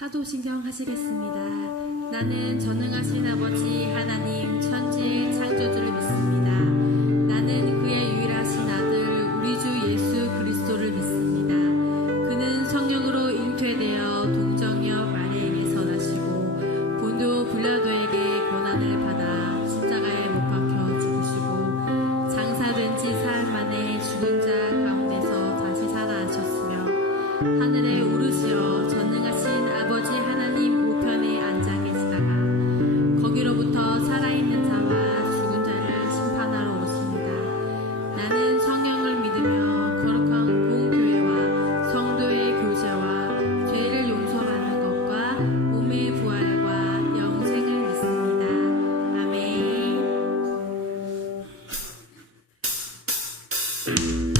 사도신경 하시겠습니다. 나는 전능하신 아버지 하나님 천지의 창조주를 믿습니다. 나는 그의 유일하신 아들 우리 주 예수 그리스도를 믿습니다. 그는 성령으로 잉태되어 동정녀 마리아에게서 나시고 본도 빌라도에게 고난을 받아 십자가에 못 박혀 죽으시고 장사된 지 사흘 만에 죽은 자 가운데서 다시 살아나셨으며 하늘에 오르시어 전능하신 아버지 하나님 우편에 앉아 계시다가 거기로부터 살아있는 자와 죽은 자를 심판하러 오십니다. 나는 성령을 믿으며 거룩한 공교회와 성도의 교제와 죄를 용서하는 것과 몸의 부활과 영생을 믿습니다. 아멘. 우리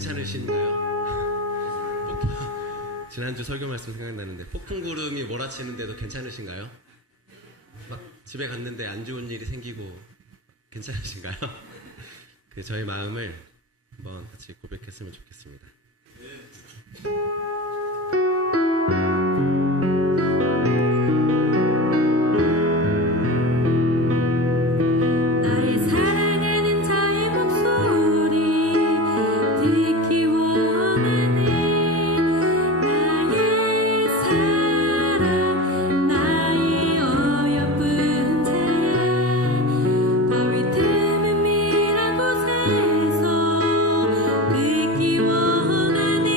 괜찮으신가요? 지난주 설교 말씀 생각나는데 폭풍구름이 몰아치는데도 괜찮으신가요? 막 집에 갔는데 안 좋은 일이 생기고 괜찮으신가요? 저희 마음을 한번 같이 고백했으면 좋겠습니다. 나의 사랑하는 자의 목소리 듣기 원하네. 나의 사랑 나의 어여쁜 자야. 바위 틈은 미란 곳에서 듣기 원하네.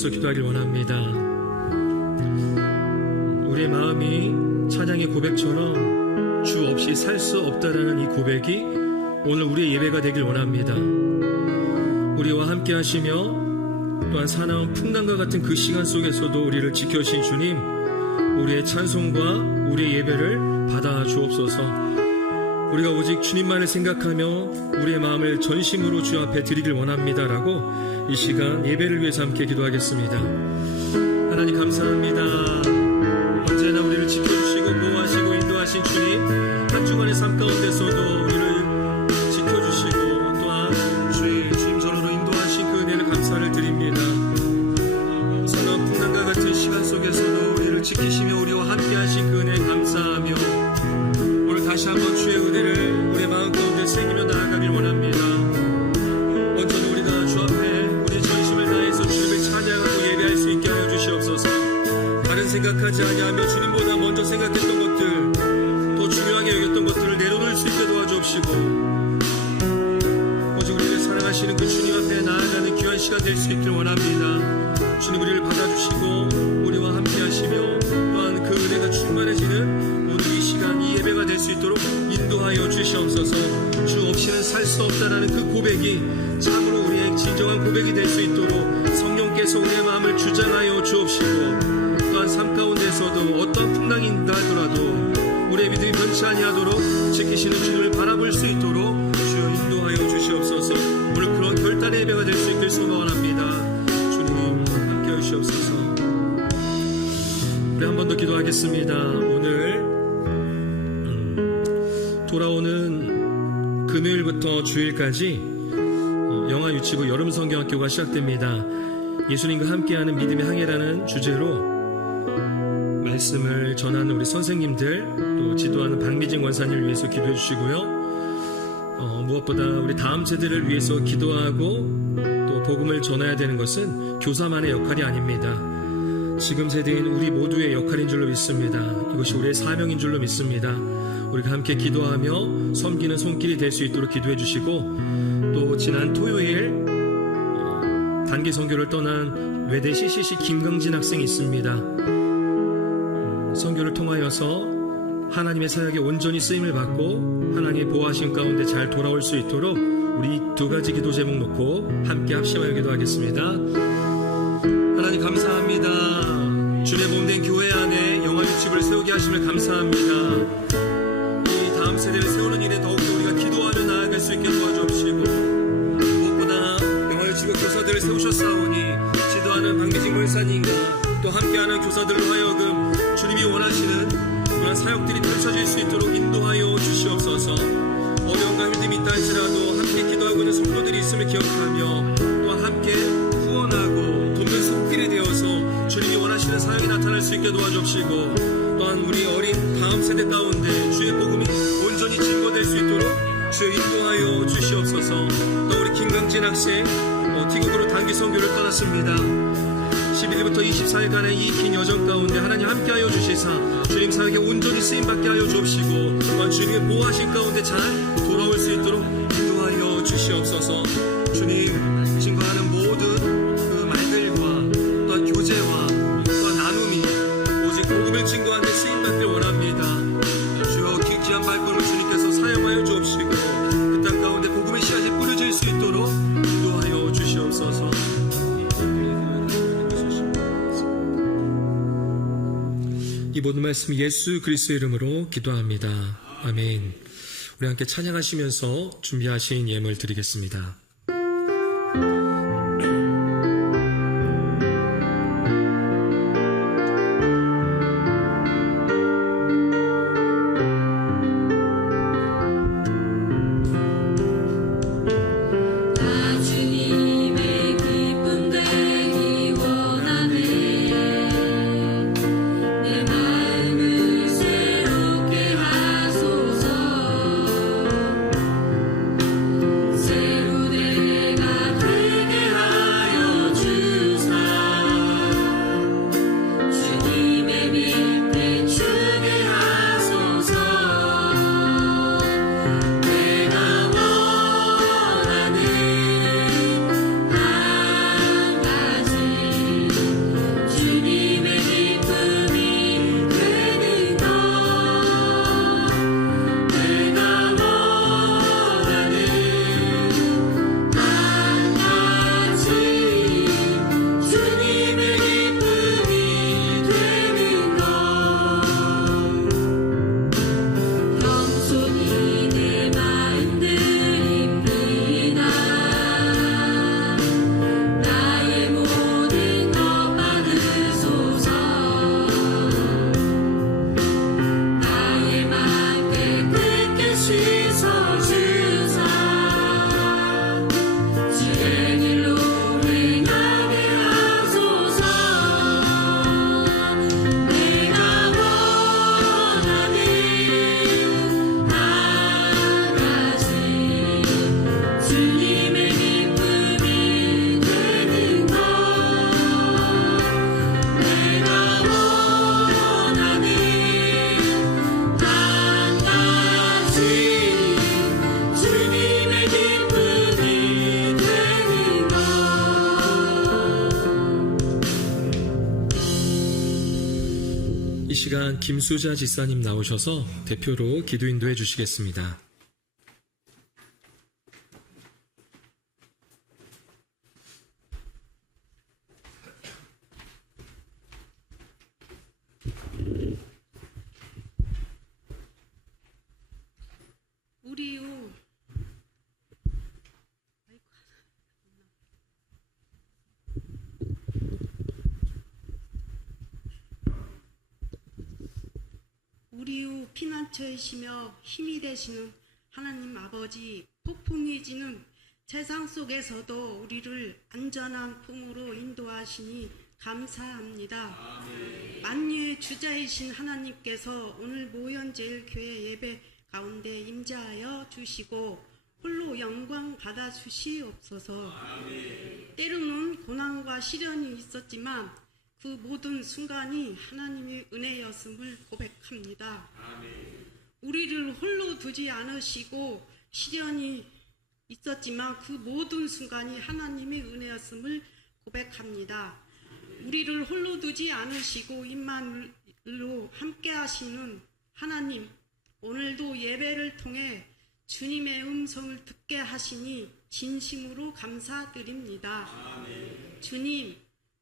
위해서 기도하길 원합니다. 우리의 마음이 찬양의 고백처럼 주 없이 살 수 없다라는 이 고백이 오늘 우리의 예배가 되길 원합니다. 우리와 함께 하시며 또한 사나운 풍랑과 같은 그 시간 속에서도 우리를 지켜주신 주님, 우리의 찬송과 우리의 예배를 받아 주옵소서. 우리가 오직 주님만을 생각하며 우리의 마음을 전심으로 주 앞에 드리길 원합니다라고 이 시간 예배를 위해서 함께 기도하겠습니다. 하나님 감사합니다. 언제나 우리를 지켜주시고 보호하시고 인도하신 주님, 한 주간의 삶 가운데서도 우리를 지켜주시고 또한 주의 주임전으로 인도하신 그 은혜를 감사를 드립니다. 사나운 풍랑과 같은 시간 속에서도 우리를 지키시며 우리와 함께 하신 그 은혜에 감사하며 오늘 다시 한번 주의 은혜를 우리의 마음 가운데 새기며 나아가길 원합니다. 언제나 우리가 주 앞에 우리의 전심을 다해서 주님을 찬양하고 예배할 수 있게 하여 주시옵소서. 다른 생각하지 아니하며 주님보다 먼저 생각했던 것들, 더 중요하게 여겼던 것들을 내려놓을 수 있게 도와주옵시고 오직 우리를 사랑하시는 그 주님 앞에 나아가는 귀한 시간 될 수 있기를 원합니다. 주님 우리를 받아주시고 우리와 함께 하시며 또한 그 은혜가 충만해지는 오늘 이 시간 이 예배가 될 수 있도록 인도하여 주시옵소서. 주 없이는 살 수 없다라는 그 고백이 참으로 우리의 진정한 고백이 될 수 있도록 성령께서 우리의 마음을 주장하여 주옵시고 또한 삶 가운데서도 어떤 풍랑이 있다 하더라도 우리의 믿음이 변치 아니하도록 지키시는 주님을 바라볼 수 있도록 주여 인도하여 주시옵소서. 오늘 그런 결단의 예배가 될 수 있길 소망합니다. 주님 함께하여 주시옵소서. 우리 한 번 더 기도하겠습니다. 오늘 돌아오는 금요일부터 주일까지 영아 유치부 여름 성경학교가 시작됩니다. 예수님과 함께하는 믿음의 항해라는 주제로 말씀을 전하는 우리 선생님들, 또 지도하는 박미진 권사님을 위해서 기도해 주시고요. 무엇보다 우리 다음 세대를 위해서 기도하고 또 복음을 전해야 되는 것은 교사만의 역할이 아닙니다. 지금 세대인 우리 모두의 역할인 줄로 믿습니다. 이것이 우리의 사명인 줄로 믿습니다. 우리가 함께 기도하며 섬기는 손길이 될 수 있도록 기도해 주시고 또 지난 토요일 단기 선교를 떠난 외대 CCC 김강진 학생이 있습니다. 선교를 통하여서 하나님의 사역에 온전히 쓰임을 받고 하나님의 보호하심 가운데 잘 돌아올 수 있도록 우리 두 가지 기도 제목 놓고 함께 합심하여 기도하겠습니다. 하나님 감사합니다. 주의 몸된 교회 안에 영아 유치부를 세우게 하심을 감사합니다. 이 다음 세대를 세우는 일에 더욱더 우리가 기도하며 나아갈 수 있게 도와주옵시고 무엇보다 영아 유치부 교사들을 세우셨사오니 지도하는 박미진 권사님과 또 함께하는 교사들로 하여금 주님이 원하시는 그런 사역들이 펼쳐질 수 있도록 인도하여 주시옵소서. 어려움과 힘듦이 있다 할지라도 함께 기도하고 있는 성도들이 있음을 기억하며 또한 함께 후원하고 돕는 손길이 되어서 주님이 원하시는 사역이 나타날 수 있게 도와주시고 또한 우리 어린 다음 세대 가운데 주의 복음이 온전히 증거될 수 있도록 주여 인도하여 주시옵소서. 또 우리 김강진 학생 티국으로 단기 선교를 떠났습니다. 11일부터 24일간의 이 긴 여정 가운데 하나님 함께하여 주시사 주님 사역에 온전히 쓰임받게 하여 주옵시고 또한 주님의 보호하신 가운데 잘 돌아올 수 있도록 인도하여 주시옵소서. 주님 증거하는 모든 그 말들과 또한 교제와 또한 나눔이 오직 복음을 증거하는 데 쓰임받길 원합니다. 주여 귀한 발걸음을 주님께서 사용하여 주옵시고 그 땅 가운데 복음의 씨앗이 뿌려질 수 있도록 인도하여 주시옵소서. 이 모든 말씀 예수 그리스도의 이름으로 기도합니다. 아멘. 우리 함께 찬양하시면서 준비하신 예물 드리겠습니다. 새로 내가 이번에만 김수자 지사님 나오셔서 대표로 기도 인도해 주시겠습니다. 우리요 우리요 피난처이시며 힘이 되시는 하나님 아버지, 폭풍이 지는 세상 속에서도 우리를 안전한 품으로 인도하시니 감사합니다. 만유의 주자이신 하나님께서 오늘 모현제일교회 예배 가운데 임재하여 주시고 홀로 영광 받아 주시옵소서. 때로는 고난과 시련이 있었지만 그 모든 순간이 하나님의 은혜였음을 고백합니다. 우리를 홀로 두지 않으시고 시련이 있었지만 그 모든 순간이 하나님의 은혜였음을 고백합니다. 우리를 홀로 두지 않으시고 임마누엘로 함께 하시는 하나님, 오늘도 예배를 통해 주님의 음성을 듣게 하시니 진심으로 감사드립니다. 주님,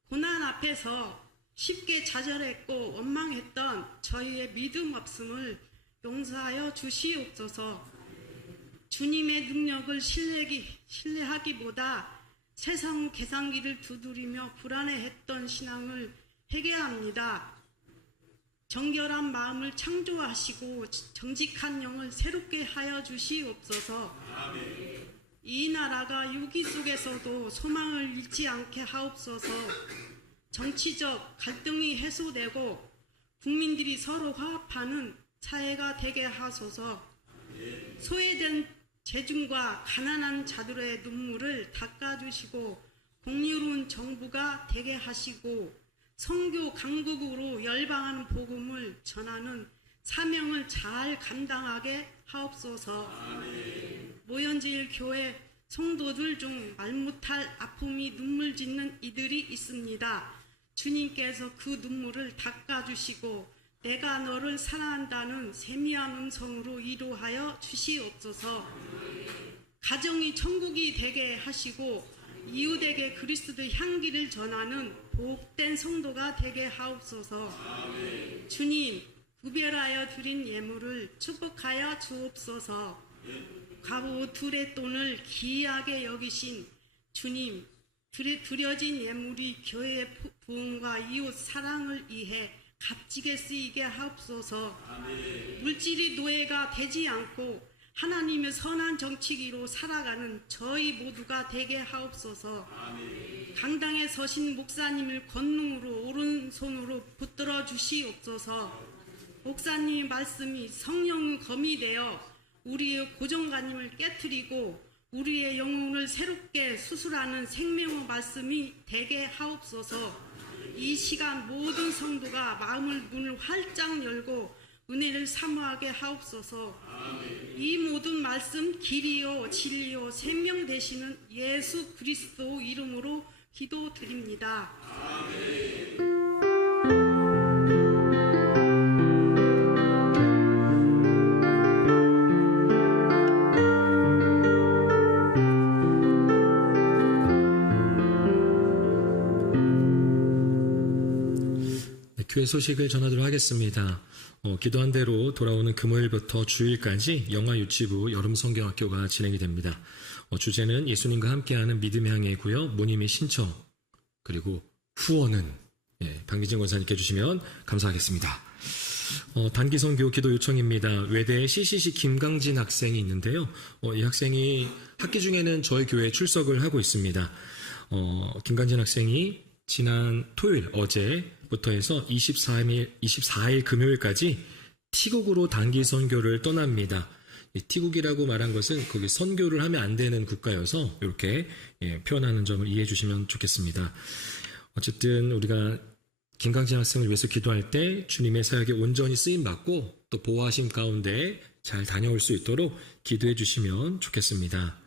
고난 앞에서 쉽게 좌절했고 원망했던 저희의 믿음 없음을 용서하여 주시옵소서. 주님의 능력을 신뢰하기보다 세상 계산기를 두드리며 불안해했던 신앙을 회개합니다. 정결한 마음을 창조하시고 정직한 영을 새롭게 하여 주시옵소서. 이 나라가 위기 속에서도 소망을 잃지 않게 하옵소서. 정치적 갈등이 해소되고 국민들이 서로 화합하는 사회가 되게 하소서. 소외된 재중과 가난한 자들의 눈물을 닦아주시고 공의로운 정부가 되게 하시고 선교 강국으로 열방하는 복음을 전하는 사명을 잘 감당하게 하옵소서. 모현제일 교회 성도들 중 말 못할 아픔이 눈물 짓는 이들이 있습니다. 주님께서 그 눈물을 닦아주시고 내가 너를 사랑한다는 세미한 음성으로 위로하여 주시옵소서. 가정이 천국이 되게 하시고 이웃에게 그리스도의 향기를 전하는 복된 성도가 되게 하옵소서. 주님, 구별하여 드린 예물을 축복하여 주옵소서. 과부 둘의 돈을 기이하게 여기신 주님, 드려진 예물이 교회의 부흥과 이웃 사랑을 위해 값지게 쓰이게 하옵소서. 물질이 노예가 되지 않고 하나님의 선한 정치기로 살아가는 저희 모두가 되게 하옵소서. 강당에 서신 목사님을 권능으로 오른손으로 붙들어 주시옵소서. 목사님의 말씀이 성령 검이 되어 우리의 고정관념을 깨트리고 우리의 영혼을 새롭게 수술하는 생명의 말씀이 되게 하옵소서. 이 시간 모든 성도가 마음을 문을 활짝 열고 은혜를 사모하게 하옵소서. 이 모든 말씀 길이요 진리요 생명 되시는 예수 그리스도 이름으로 기도드립니다. 교회 소식을 전하도록 하겠습니다. 기도한 대로 돌아오는 금요일부터 주일까지 영화 유치부 여름 성경학교가 진행이 됩니다. 주제는 예수님과 함께하는 믿음의 항해이고요. 모님의 신청 그리고 후원은 박미진 권사님께 해주시면 감사하겠습니다. 단기 선교 기도 요청입니다. 외대 CCC 김강진 학생이 있는데요. 이 학생이 학기 중에는 저희 교회에 출석을 하고 있습니다. 김강진 학생이 지난 토요일 어제부터 해서 24일 금요일까지 티국으로 단기 선교를 떠납니다. 티국이라고 말한 것은 거기 선교를 하면 안 되는 국가여서 이렇게 표현하는 점을 이해해 주시면 좋겠습니다. 어쨌든 우리가 김강진 학생을 위해서 기도할 때 주님의 사역에 온전히 쓰임받고 또 보호하심 가운데 잘 다녀올 수 있도록 기도해 주시면 좋겠습니다.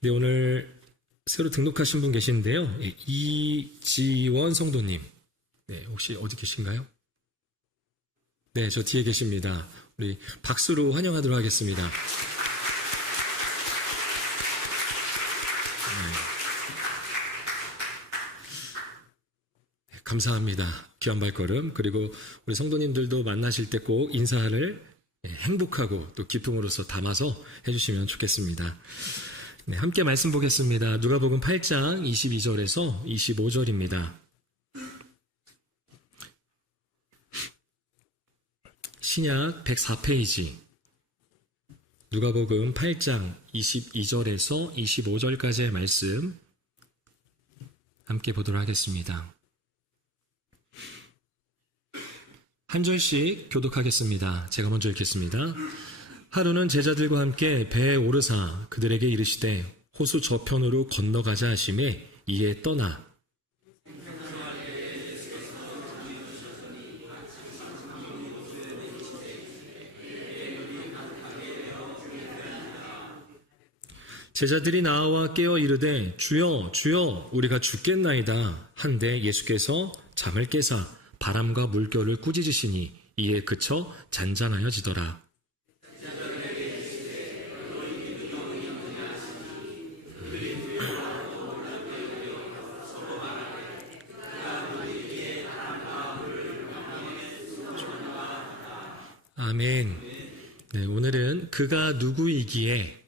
네, 오늘 새로 등록하신 분 계신데요. 이지원 성도님. 네, 혹시 어디 계신가요? 네, 저 뒤에 계십니다. 우리 박수로 환영하도록 하겠습니다. 네. 감사합니다. 귀한 발걸음. 그리고 우리 성도님들도 만나실 때 꼭 인사를 행복하고 또 기쁨으로써 담아서 해주시면 좋겠습니다. 네, 함께 말씀 보겠습니다. 누가복음 8장 22절에서 25절입니다. 신약 104페이지 누가복음 8장 22절에서 25절까지의 말씀 함께 보도록 하겠습니다. 한 절씩 교독하겠습니다. 제가 먼저 읽겠습니다. 하루는 제자들과 함께 배에 오르사 그들에게 이르시되 호수 저편으로 건너가자 하심에 이에 떠나 제자들이 나와 깨어 이르되 주여 주여 우리가 죽겠나이다 한데 예수께서 잠을 깨사 바람과 물결을 꾸짖으시니 이에 그쳐 잔잔하여지더라. 아멘. 네, 오늘은 그가 누구이기에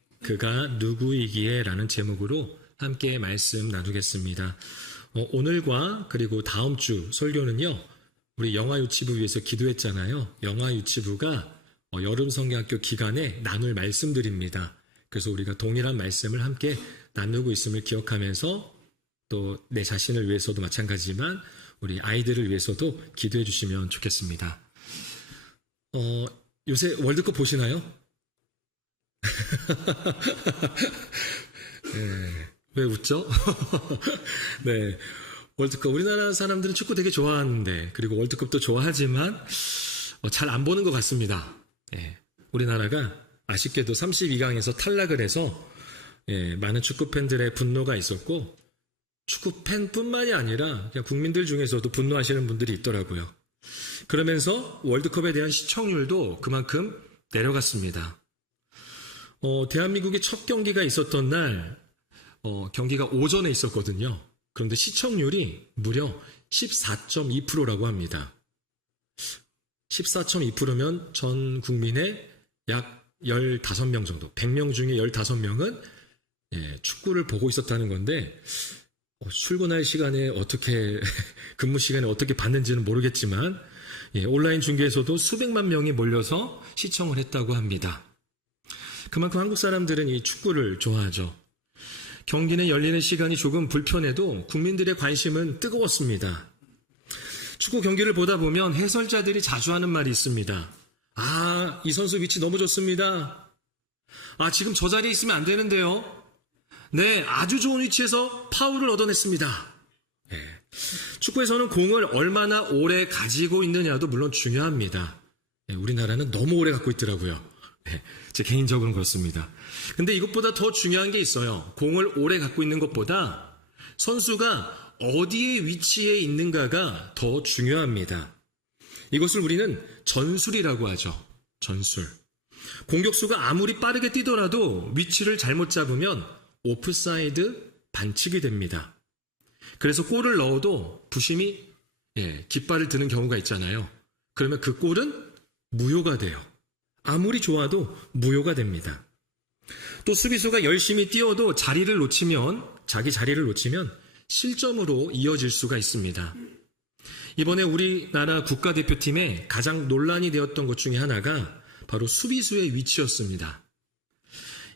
라는 제목으로 함께 말씀 나누겠습니다. 오늘과 그리고 다음 주 설교는요, 우리 영화유치부 위해서 기도했잖아요. 영화유치부가 여름 성경학교 기간에 나눌 말씀들입니다. 그래서 우리가 동일한 말씀을 함께 나누고 있음을 기억하면서 또 내 자신을 위해서도 마찬가지지만 우리 아이들을 위해서도 기도해 주시면 좋겠습니다. 요새 월드컵 보시나요? 네, 왜 웃죠? 네, 월드컵 우리나라 사람들은 축구 되게 좋아하는데 그리고 월드컵도 좋아하지만 잘 안 보는 것 같습니다. 네, 우리나라가 아쉽게도 32강에서 탈락을 해서 많은 축구 팬들의 분노가 있었고 축구 팬뿐만이 아니라 그냥 국민들 중에서도 분노하시는 분들이 있더라고요. 그러면서 월드컵에 대한 시청률도 그만큼 내려갔습니다. 대한민국의 첫 경기가 있었던 날 경기가 오전에 있었거든요. 그런데 시청률이 무려 14.2%라고 합니다. 14.2%면 전 국민의 약 15명 정도, 100명 중에 15명은 축구를 보고 있었다는 건데 출근할 시간에 어떻게 근무 시간에 어떻게 봤는지는 모르겠지만 온라인 중계에서도 수백만 명이 몰려서 시청을 했다고 합니다. 그만큼 한국 사람들은 이 축구를 좋아하죠. 경기는 열리는 시간이 조금 불편해도 국민들의 관심은 뜨거웠습니다. 축구 경기를 보다 보면 해설자들이 자주 하는 말이 있습니다. 아, 이 선수 위치 너무 좋습니다. 아, 지금 저 자리에 있으면 안 되는데요. 네, 아주 좋은 위치에서 파울을 얻어냈습니다. 네. 축구에서는 공을 얼마나 오래 가지고 있느냐도 물론 중요합니다. 네, 우리나라는 너무 오래 갖고 있더라고요. 네, 제 개인적으로는 그렇습니다. 근데 이것보다 더 중요한 게 있어요. 공을 오래 갖고 있는 것보다 선수가 어디에 위치해 있는가가 더 중요합니다. 이것을 우리는 전술이라고 하죠. 전술. 공격수가 아무리 빠르게 뛰더라도 위치를 잘못 잡으면 오프사이드 반칙이 됩니다. 그래서 골을 넣어도 부심이 깃발을 드는 경우가 있잖아요. 그러면 그 골은 무효가 돼요. 아무리 좋아도 무효가 됩니다. 또 수비수가 열심히 뛰어도 자기 자리를 놓치면 실점으로 이어질 수가 있습니다. 이번에 우리나라 국가대표팀에 가장 논란이 되었던 것 중에 하나가 바로 수비수의 위치였습니다.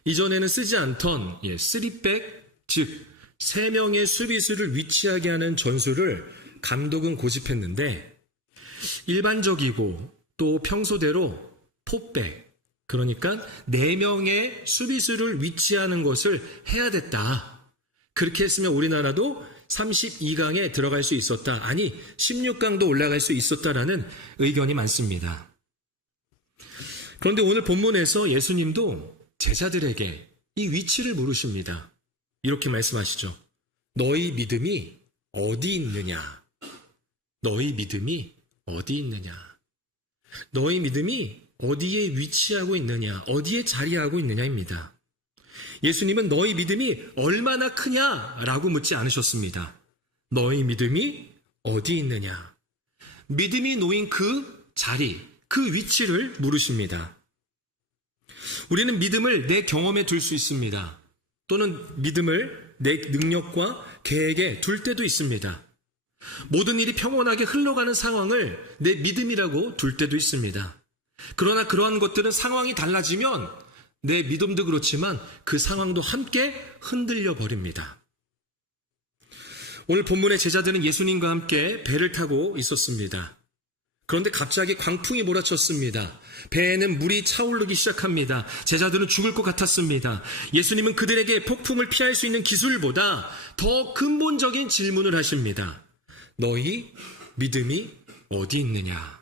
이전에는 쓰지 않던 3백, 즉 3명의 수비수를 위치하게 하는 전술을 감독은 고집했는데 일반적이고 또 평소대로 포백, 그러니까 4명의 수비수를 위치하는 것을 해야 됐다. 그렇게 했으면 우리나라도 32강에 들어갈 수 있었다. 아니 16강도 올라갈 수 있었다라는 의견이 많습니다. 그런데 오늘 본문에서 예수님도 제자들에게 이 위치를 물으십니다. 이렇게 말씀하시죠. 너희 믿음이 어디 있느냐? 너희 믿음이 어디 있느냐? 너희 믿음이 어디에 위치하고 있느냐, 어디에 자리하고 있느냐입니다. 예수님은 너희 믿음이 얼마나 크냐라고 묻지 않으셨습니다. 너희 믿음이 어디 있느냐. 믿음이 놓인 그 자리, 그 위치를 물으십니다. 우리는 믿음을 내 경험에 둘 수 있습니다. 또는 믿음을 내 능력과 계획에 둘 때도 있습니다. 모든 일이 평온하게 흘러가는 상황을 내 믿음이라고 둘 때도 있습니다. 그러나 그러한 것들은 상황이 달라지면 내 믿음도 그렇지만 그 상황도 함께 흔들려 버립니다. 오늘 본문의 제자들은 예수님과 함께 배를 타고 있었습니다. 그런데 갑자기 광풍이 몰아쳤습니다. 배에는 물이 차오르기 시작합니다. 제자들은 죽을 것 같았습니다. 예수님은 그들에게 폭풍을 피할 수 있는 기술보다 더 근본적인 질문을 하십니다. 너희 믿음이 어디 있느냐?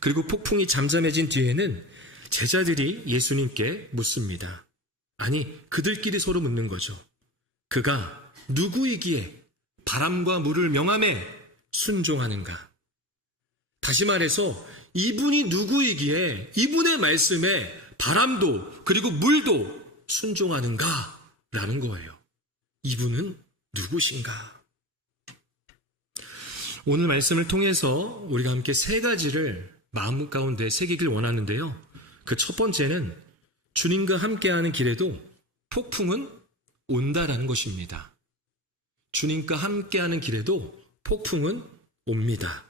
그리고 폭풍이 잠잠해진 뒤에는 제자들이 예수님께 묻습니다. 아니, 그들끼리 서로 묻는 거죠. 그가 누구이기에 바람과 물을 명함에 순종하는가? 다시 말해서 이분이 누구이기에 이분의 말씀에 바람도 그리고 물도 순종하는가? 라는 거예요. 이분은 누구신가? 오늘 말씀을 통해서 우리가 함께 세 가지를 마음 가운데 새기길 원하는데요. 그 첫 번째는 주님과 함께하는 길에도 폭풍은 온다라는 것입니다. 주님과 함께하는 길에도 폭풍은 옵니다.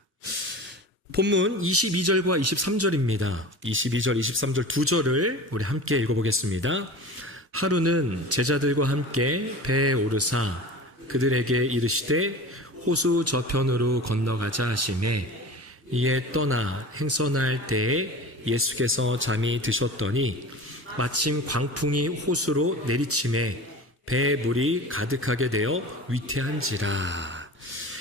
본문 22절과 23절입니다. 22절, 23절 두 절을 우리 함께 읽어보겠습니다. 하루는 제자들과 함께 배에 오르사 그들에게 이르시되 호수 저편으로 건너가자 하시매 이에 떠나 행선할 때에 예수께서 잠이 드셨더니 마침 광풍이 호수로 내리침에 배에 물이 가득하게 되어 위태한지라.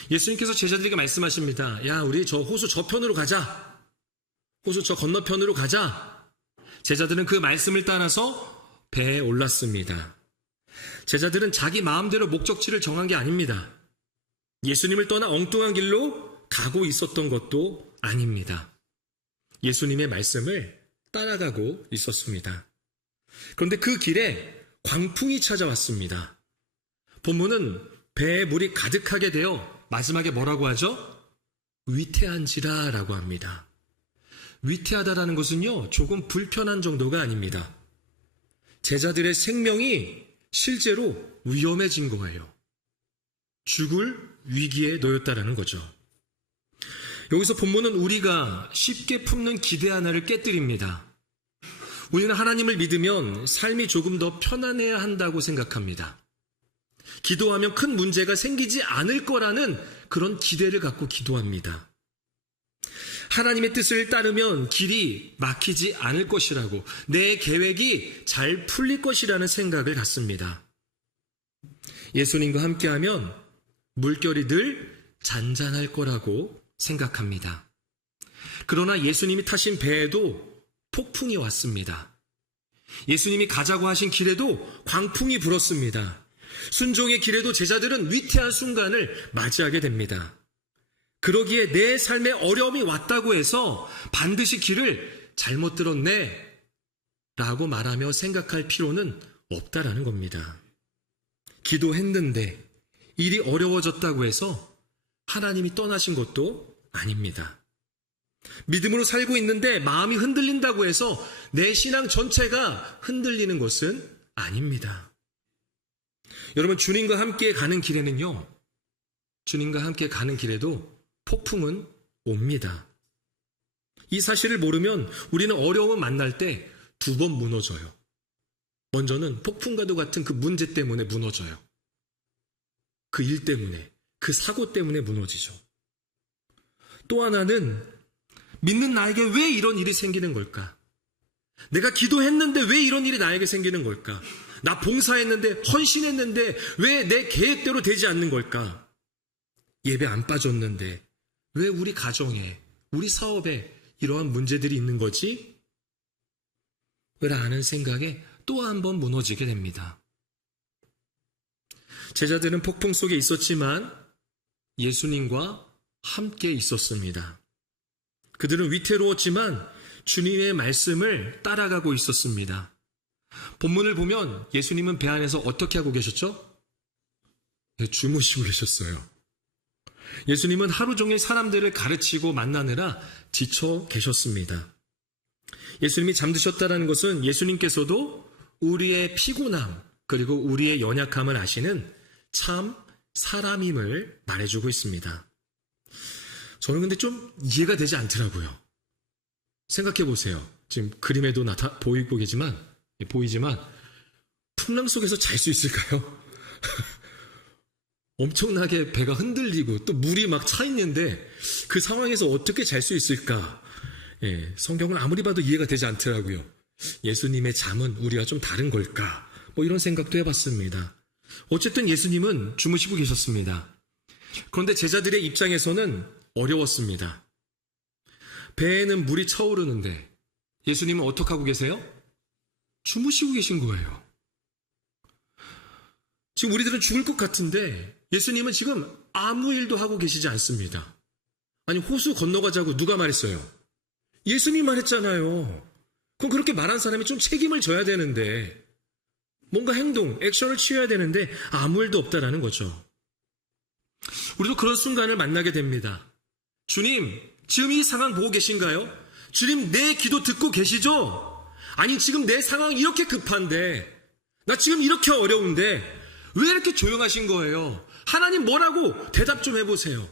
예수님께서 제자들에게 말씀하십니다. 야, 우리 저 호수 저편으로 가자. 호수 저 건너편으로 가자. 제자들은 그 말씀을 따라서 배에 올랐습니다. 제자들은 자기 마음대로 목적지를 정한 게 아닙니다. 예수님을 떠나 엉뚱한 길로 가고 있었던 것도 아닙니다. 예수님의 말씀을 따라가고 있었습니다. 그런데 그 길에 광풍이 찾아왔습니다. 본문은 배에 물이 가득하게 되어 마지막에 뭐라고 하죠? 위태한지라라고 합니다. 위태하다라는 것은요, 조금 불편한 정도가 아닙니다. 제자들의 생명이 실제로 위험해진 거예요. 죽을 위기에 놓였다라는 거죠. 여기서 본문은 우리가 쉽게 품는 기대 하나를 깨뜨립니다. 우리는 하나님을 믿으면 삶이 조금 더 편안해야 한다고 생각합니다. 기도하면 큰 문제가 생기지 않을 거라는 그런 기대를 갖고 기도합니다. 하나님의 뜻을 따르면 길이 막히지 않을 것이라고, 내 계획이 잘 풀릴 것이라는 생각을 갖습니다. 예수님과 함께하면 물결이 늘 잔잔할 거라고 생각합니다. 그러나 예수님이 타신 배에도 폭풍이 왔습니다. 예수님이 가자고 하신 길에도 광풍이 불었습니다. 순종의 길에도 제자들은 위태한 순간을 맞이하게 됩니다. 그러기에 내 삶에 어려움이 왔다고 해서 반드시 길을 잘못 들었네 라고 말하며 생각할 필요는 없다라는 겁니다. 기도했는데 일이 어려워졌다고 해서 하나님이 떠나신 것도 아닙니다. 믿음으로 살고 있는데 마음이 흔들린다고 해서 내 신앙 전체가 흔들리는 것은 아닙니다. 여러분, 주님과 함께 가는 길에는요, 주님과 함께 가는 길에도 폭풍은 옵니다. 이 사실을 모르면 우리는 어려움을 만날 때 두 번 무너져요. 먼저는 폭풍과도 같은 그 문제 때문에 무너져요. 그 일 때문에, 그 사고 때문에 무너지죠. 또 하나는 믿는 나에게 왜 이런 일이 생기는 걸까? 내가 기도했는데 왜 이런 일이 나에게 생기는 걸까? 나 봉사했는데, 헌신했는데 왜 내 계획대로 되지 않는 걸까? 예배 안 빠졌는데 왜 우리 가정에, 우리 사업에 이러한 문제들이 있는 거지? 라는 생각에 또 한 번 무너지게 됩니다. 제자들은 폭풍 속에 있었지만 예수님과 함께 있었습니다. 그들은 위태로웠지만 주님의 말씀을 따라가고 있었습니다. 본문을 보면 예수님은 배 안에서 어떻게 하고 계셨죠? 주무시고 계셨어요. 예수님은 하루 종일 사람들을 가르치고 만나느라 지쳐 계셨습니다. 예수님이 잠드셨다는 것은 예수님께서도 우리의 피곤함 그리고 우리의 연약함을 아시는 참 사람임을 말해주고 있습니다. 저는 근데 좀 이해가 되지 않더라고요. 생각해 보세요. 지금 그림에도 보이지만 풍랑 속에서 잘 수 있을까요? 엄청나게 배가 흔들리고 또 물이 막 차 있는데 그 상황에서 어떻게 잘 수 있을까? 성경은 아무리 봐도 이해가 되지 않더라고요. 예수님의 잠은 우리와 좀 다른 걸까? 이런 생각도 해봤습니다. 어쨌든 예수님은 주무시고 계셨습니다. 그런데 제자들의 입장에서는 어려웠습니다. 배에는 물이 차오르는데 예수님은 어떻게 하고 계세요? 주무시고 계신 거예요. 지금 우리들은 죽을 것 같은데 예수님은 지금 아무 일도 하고 계시지 않습니다. 아니, 호수 건너가자고 누가 말했어요? 예수님 말했잖아요. 그럼 그렇게 말한 사람이 좀 책임을 져야 되는데 뭔가 행동, 액션을 취해야 되는데 아무 일도 없다라는 거죠. 우리도 그런 순간을 만나게 됩니다. 주님, 지금 이 상황 보고 계신가요? 주님, 내 기도 듣고 계시죠? 아니, 지금 내 상황이 이렇게 급한데, 나 지금 이렇게 어려운데 왜 이렇게 조용하신 거예요? 하나님 뭐라고 대답 좀 해보세요.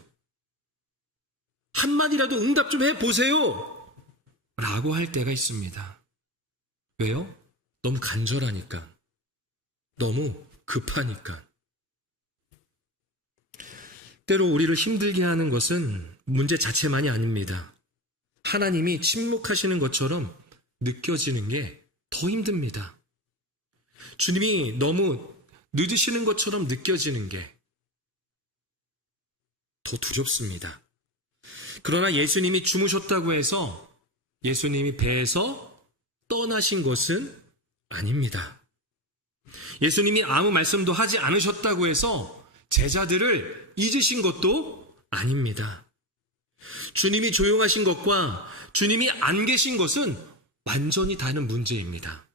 한마디라도 응답 좀 해보세요. 라고 할 때가 있습니다. 왜요? 너무 간절하니까. 너무 급하니까. 때로 우리를 힘들게 하는 것은 문제 자체만이 아닙니다. 하나님이 침묵하시는 것처럼 느껴지는 게 더 힘듭니다. 주님이 너무 늦으시는 것처럼 느껴지는 게 더 두렵습니다. 그러나 예수님이 주무셨다고 해서 예수님이 배에서 떠나신 것은 아닙니다. 예수님이 아무 말씀도 하지 않으셨다고 해서 제자들을 잊으신 것도 아닙니다. 주님이 조용하신 것과 주님이 안 계신 것은 완전히 다른 문제입니다.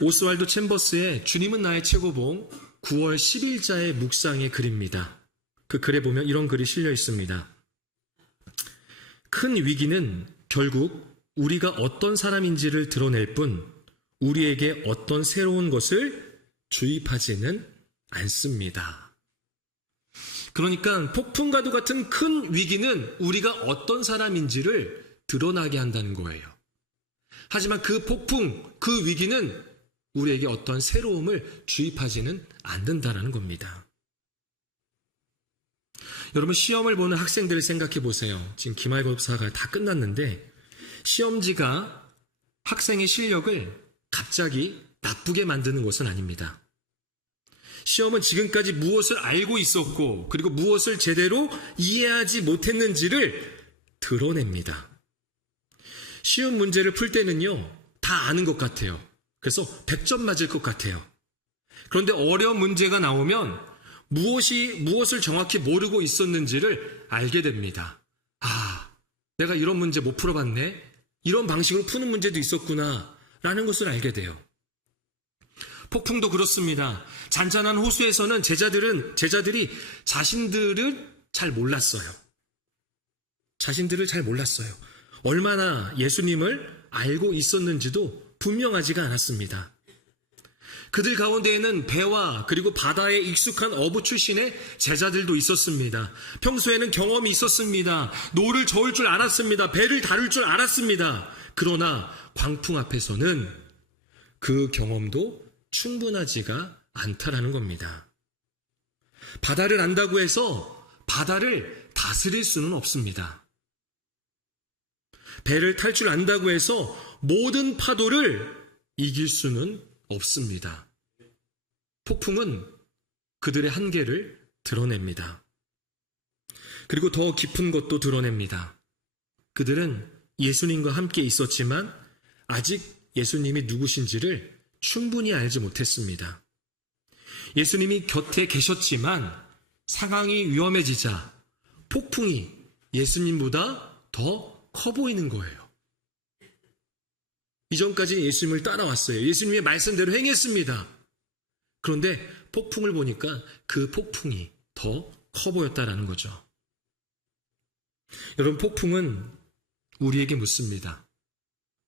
오스왈드 챔버스의 주님은 나의 최고봉 9월 10일자의 묵상의 글입니다. 그 글에 보면 이런 글이 실려 있습니다. 큰 위기는 결국 우리가 어떤 사람인지를 드러낼 뿐 우리에게 어떤 새로운 것을 주입하지는 않습니다. 그러니까 폭풍과도 같은 큰 위기는 우리가 어떤 사람인지를 드러나게 한다는 거예요. 하지만 그 폭풍, 그 위기는 우리에게 어떤 새로움을 주입하지는 않는다라는 겁니다. 여러분, 시험을 보는 학생들을 생각해 보세요. 지금 기말고사가 다 끝났는데 시험지가 학생의 실력을 갑자기 나쁘게 만드는 것은 아닙니다. 시험은 지금까지 무엇을 알고 있었고 그리고 무엇을 제대로 이해하지 못했는지를 드러냅니다. 쉬운 문제를 풀 때는요, 다 아는 것 같아요. 그래서 100점 맞을 것 같아요. 그런데 어려운 문제가 나오면 무엇을 정확히 모르고 있었는지를 알게 됩니다. 아, 내가 이런 문제 못 풀어봤네? 이런 방식으로 푸는 문제도 있었구나 라는 것을 알게 돼요. 폭풍도 그렇습니다. 잔잔한 호수에서는 제자들이 자신들을 잘 몰랐어요. 얼마나 예수님을 알고 있었는지도 분명하지가 않았습니다. 그들 가운데에는 배와 그리고 바다에 익숙한 어부 출신의 제자들도 있었습니다. 평소에는 경험이 있었습니다. 노를 저을 줄 알았습니다. 배를 다룰 줄 알았습니다. 그러나 광풍 앞에서는 그 경험도 충분하지가 않다라는 겁니다. 바다를 안다고 해서 바다를 다스릴 수는 없습니다. 배를 탈 줄 안다고 해서 모든 파도를 이길 수는 없습니다. 폭풍은 그들의 한계를 드러냅니다. 그리고 더 깊은 것도 드러냅니다. 그들은 예수님과 함께 있었지만 아직 예수님이 누구신지를 충분히 알지 못했습니다. 예수님이 곁에 계셨지만 상황이 위험해지자 폭풍이 예수님보다 더 커 보이는 거예요. 이전까지 예수님을 따라왔어요. 예수님의 말씀대로 행했습니다. 그런데 폭풍을 보니까 그 폭풍이 더 커 보였다라는 거죠. 여러분, 폭풍은 우리에게 묻습니다.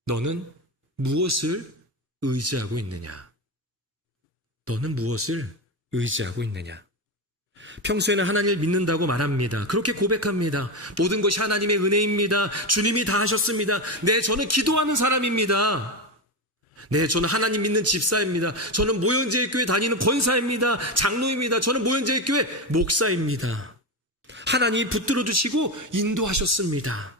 너는 무엇을 의지하고 있느냐? 너는 무엇을 의지하고 있느냐? 평소에는 하나님을 믿는다고 말합니다. 그렇게 고백합니다. 모든 것이 하나님의 은혜입니다. 주님이 다 하셨습니다. 네, 저는 기도하는 사람입니다. 네, 저는 하나님 믿는 집사입니다. 저는 모현제일교회 다니는 권사입니다. 장로입니다. 저는 모현제일교회 목사입니다. 하나님이 붙들어 주시고 인도하셨습니다.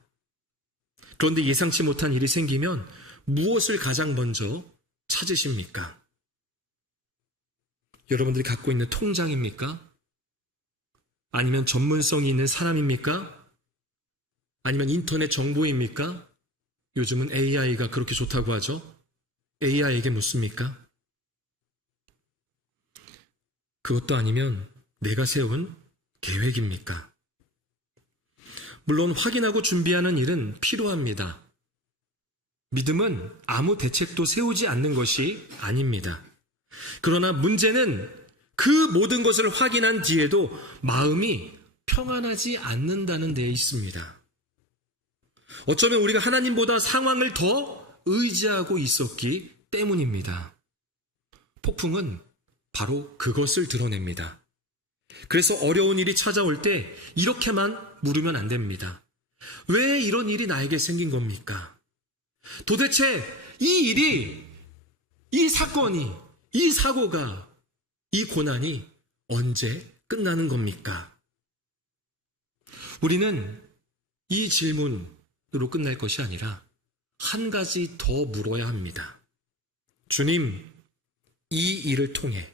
그런데 예상치 못한 일이 생기면 무엇을 가장 먼저 찾으십니까? 여러분들이 갖고 있는 통장입니까? 아니면 전문성이 있는 사람입니까? 아니면 인터넷 정보입니까? 요즘은 AI가 그렇게 좋다고 하죠. AI에게 묻습니까? 그것도 아니면 내가 세운 계획입니까? 물론 확인하고 준비하는 일은 필요합니다. 믿음은 아무 대책도 세우지 않는 것이 아닙니다. 그러나 문제는 그 모든 것을 확인한 뒤에도 마음이 평안하지 않는다는 데에 있습니다. 어쩌면 우리가 하나님보다 상황을 더 의지하고 있었기 때문입니다. 폭풍은 바로 그것을 드러냅니다. 그래서 어려운 일이 찾아올 때 이렇게만 물으면 안 됩니다. 왜 이런 일이 나에게 생긴 겁니까? 도대체 이 일이, 이 사건이, 이 사고가, 이 고난이 언제 끝나는 겁니까? 우리는 이 질문으로 끝날 것이 아니라 한 가지 더 물어야 합니다. 주님, 이 일을 통해,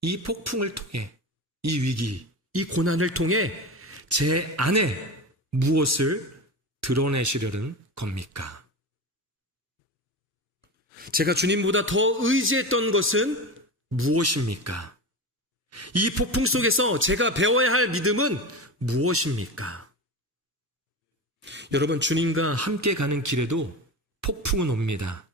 이 폭풍을 통해, 이 위기, 이 고난을 통해 제 안에 무엇을 드러내시려는 겁니까? 제가 주님보다 더 의지했던 것은 무엇입니까? 이 폭풍 속에서 제가 배워야 할 믿음은 무엇입니까? 여러분, 주님과 함께 가는 길에도 폭풍은 옵니다.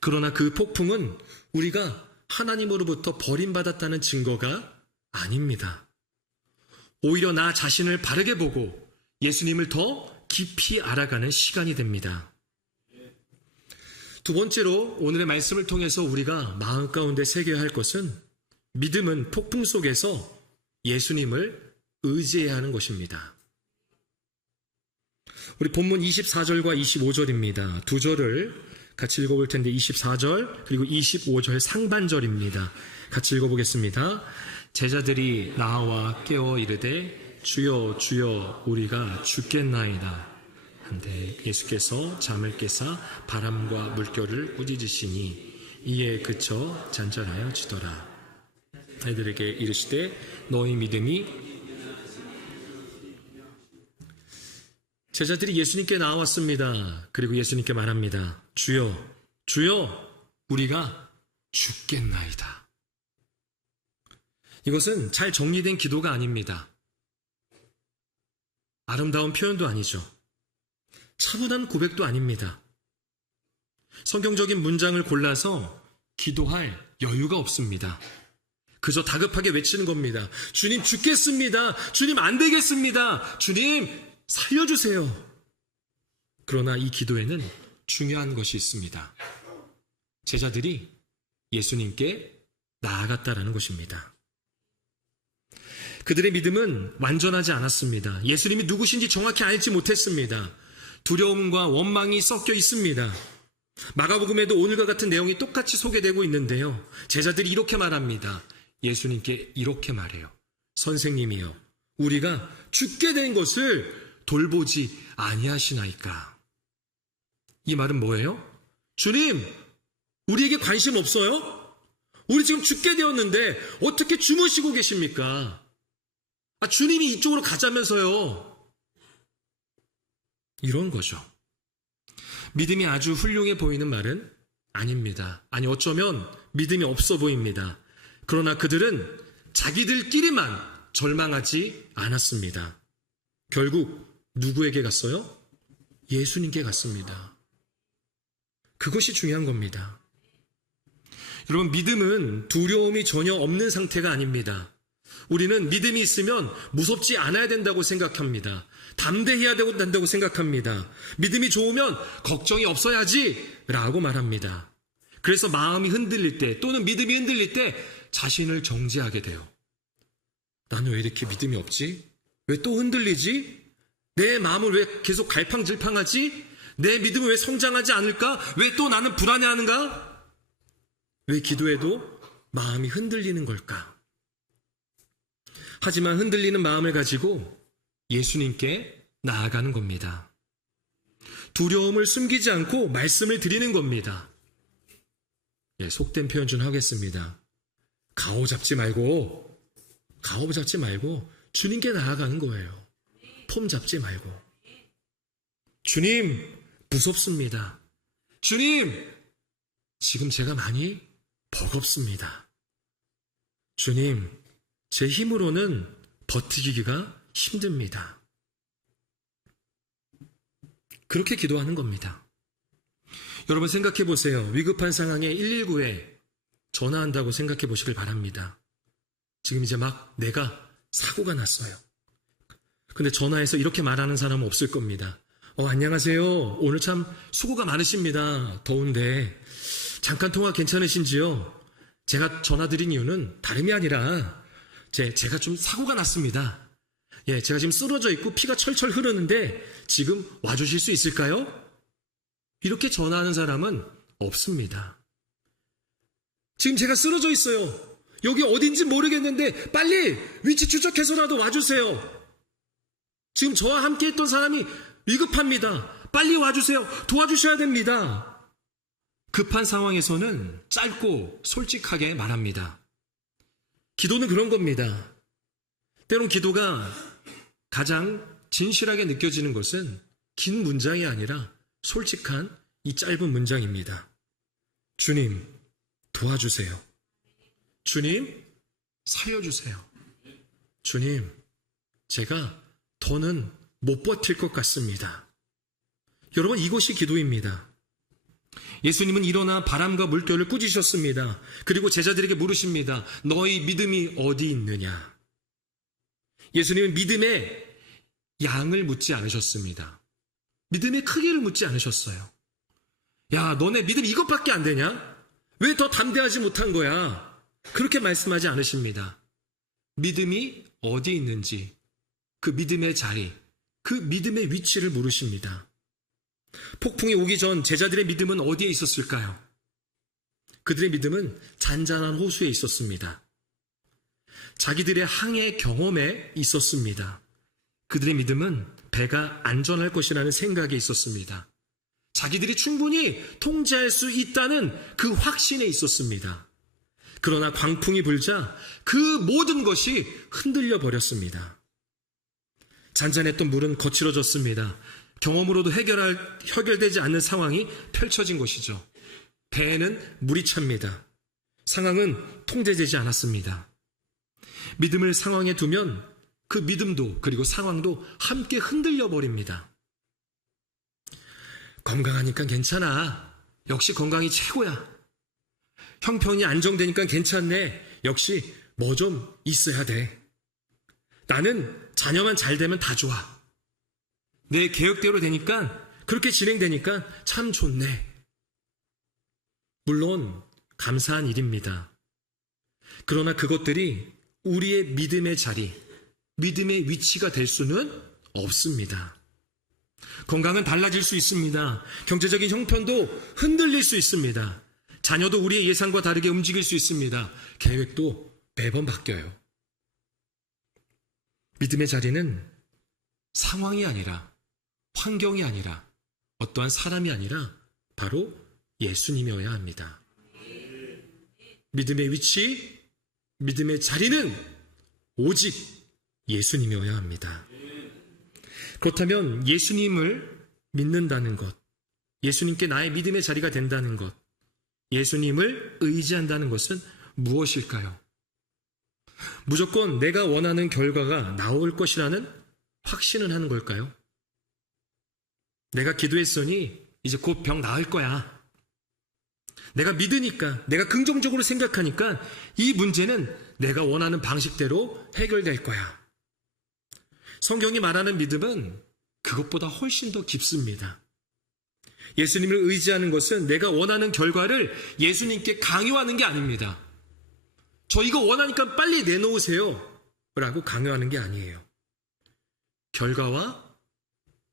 그러나 그 폭풍은 우리가 하나님으로부터 버림받았다는 증거가 아닙니다. 오히려 나 자신을 바르게 보고 예수님을 더 깊이 알아가는 시간이 됩니다. 두 번째로 오늘의 말씀을 통해서 우리가 마음 가운데 새겨야 할 것은 믿음은 폭풍 속에서 예수님을 의지해야 하는 것입니다. 우리 본문 24절과 25절입니다. 두 절을 같이 읽어볼 텐데 24절 그리고 25절 상반절입니다. 같이 읽어보겠습니다. 제자들이 나와 깨어 이르되 주여 주여 우리가 죽겠나이다. 한데 예수께서 잠을 깨사 바람과 물결을 꾸짖으시니 이에 그쳐 잔잔하여 지더라. 아이들에게 이르시되 너희 믿음이, 제자들이 예수님께 나왔습니다. 그리고 예수님께 말합니다. 주여 주여 우리가 죽겠나이다. 이것은 잘 정리된 기도가 아닙니다. 아름다운 표현도 아니죠. 차분한 고백도 아닙니다. 성경적인 문장을 골라서 기도할 여유가 없습니다. 그저 다급하게 외치는 겁니다. 주님 죽겠습니다. 주님 안 되겠습니다. 주님 살려주세요. 그러나 이 기도에는 중요한 것이 있습니다. 제자들이 예수님께 나아갔다라는 것입니다. 그들의 믿음은 완전하지 않았습니다. 예수님이 누구신지 정확히 알지 못했습니다. 두려움과 원망이 섞여 있습니다. 마가복음에도 오늘과 같은 내용이 똑같이 소개되고 있는데요. 제자들이 이렇게 말합니다. 예수님께 이렇게 말해요. 선생님이여, 우리가 죽게 된 것을 돌보지 아니하시나이까. 이 말은 뭐예요? 주님, 우리에게 관심 없어요? 우리 지금 죽게 되었는데 어떻게 주무시고 계십니까? 주님이 이쪽으로 가자면서요. 이런 거죠. 믿음이 아주 훌륭해 보이는 말은 아닙니다. 아니, 어쩌면 믿음이 없어 보입니다. 그러나 그들은 자기들끼리만 절망하지 않았습니다. 결국 누구에게 갔어요? 예수님께 갔습니다. 그것이 중요한 겁니다. 여러분, 믿음은 두려움이 전혀 없는 상태가 아닙니다. 우리는 믿음이 있으면 무섭지 않아야 된다고 생각합니다. 담대해야 된다고 생각합니다. 믿음이 좋으면 걱정이 없어야지 라고 말합니다. 그래서 마음이 흔들릴 때 또는 믿음이 흔들릴 때 자신을 정죄하게 돼요. 나는 왜 이렇게 믿음이 없지? 왜 또 흔들리지? 내 마음을 왜 계속 갈팡질팡하지? 내 믿음은 왜 성장하지 않을까? 왜 또 나는 불안해하는가? 왜 기도해도 마음이 흔들리는 걸까? 하지만 흔들리는 마음을 가지고 예수님께 나아가는 겁니다. 두려움을 숨기지 않고 말씀을 드리는 겁니다. 속된 표현 좀 하겠습니다. 가오 잡지 말고 주님께 나아가는 거예요. 폼 잡지 말고. 주님, 무섭습니다. 주님, 지금 제가 많이 버겁습니다. 주님, 제 힘으로는 버티기가 힘듭니다. 그렇게 기도하는 겁니다. 여러분 생각해 보세요. 위급한 상황에 119에 전화한다고 생각해 보시길 바랍니다. 지금 이제 막 내가 사고가 났어요. 근데 전화해서 이렇게 말하는 사람은 없을 겁니다. 안녕하세요. 오늘 참 수고가 많으십니다. 더운데 잠깐 통화 괜찮으신지요? 제가 전화드린 이유는 다름이 아니라 제가 좀 사고가 났습니다. 제가 지금 쓰러져 있고 피가 철철 흐르는데 지금 와주실 수 있을까요? 이렇게 전화하는 사람은 없습니다. 지금 제가 쓰러져 있어요. 여기 어딘지 모르겠는데 빨리 위치 추적해서라도 와주세요. 지금 저와 함께 했던 사람이 위급합니다. 빨리 와주세요. 도와주셔야 됩니다. 급한 상황에서는 짧고 솔직하게 말합니다. 기도는 그런 겁니다. 때론 기도가 가장 진실하게 느껴지는 것은 긴 문장이 아니라 솔직한 이 짧은 문장입니다. 주님, 도와주세요. 주님, 살려주세요. 주님, 제가 더는 못 버틸 것 같습니다. 여러분, 이것이 기도입니다. 예수님은 일어나 바람과 물결을 꾸짖으셨습니다. 그리고 제자들에게 물으십니다. 너희 믿음이 어디 있느냐? 예수님은 믿음의 양을 묻지 않으셨습니다. 믿음의 크기를 묻지 않으셨어요. 야, 너네 믿음 이것밖에 안 되냐? 왜 더 담대하지 못한 거야? 그렇게 말씀하지 않으십니다. 믿음이 어디 있는지, 그 믿음의 자리, 그 믿음의 위치를 물으십니다. 폭풍이 오기 전 제자들의 믿음은 어디에 있었을까요? 그들의 믿음은 잔잔한 호수에 있었습니다. 자기들의 항해 경험에 있었습니다. 그들의 믿음은 배가 안전할 것이라는 생각에 있었습니다. 자기들이 충분히 통제할 수 있다는 그 확신에 있었습니다. 그러나 광풍이 불자 그 모든 것이 흔들려 버렸습니다. 잔잔했던 물은 거칠어졌습니다. 경험으로도 해결되지 않는 상황이 펼쳐진 것이죠. 배에는 물이 찹니다. 상황은 통제되지 않았습니다. 믿음을 상황에 두면 그 믿음도 그리고 상황도 함께 흔들려 버립니다. 건강하니까 괜찮아. 역시 건강이 최고야. 형편이 안정되니까 괜찮네. 역시 뭐 좀 있어야 돼. 나는 자녀만 잘 되면 다 좋아. 내 계획대로 되니까, 그렇게 진행되니까 참 좋네. 물론 감사한 일입니다. 그러나 그것들이 우리의 믿음의 자리, 믿음의 위치가 될 수는 없습니다. 건강은 달라질 수 있습니다. 경제적인 형편도 흔들릴 수 있습니다. 자녀도 우리의 예상과 다르게 움직일 수 있습니다. 계획도 매번 바뀌어요. 믿음의 자리는 상황이 아니라, 환경이 아니라, 어떠한 사람이 아니라 바로 예수님이어야 합니다. 믿음의 위치, 믿음의 자리는 오직 예수님이어야 합니다. 그렇다면 예수님을 믿는다는 것, 예수님께 나의 믿음의 자리가 된다는 것, 예수님을 의지한다는 것은 무엇일까요? 무조건 내가 원하는 결과가 나올 것이라는 확신을 하는 걸까요? 내가 기도했으니 이제 곧 병 나을 거야. 내가 믿으니까, 내가 긍정적으로 생각하니까 이 문제는 내가 원하는 방식대로 해결될 거야. 성경이 말하는 믿음은 그것보다 훨씬 더 깊습니다. 예수님을 의지하는 것은 내가 원하는 결과를 예수님께 강요하는 게 아닙니다. 저 이거 원하니까 빨리 내놓으세요 라고 강요하는 게 아니에요. 결과와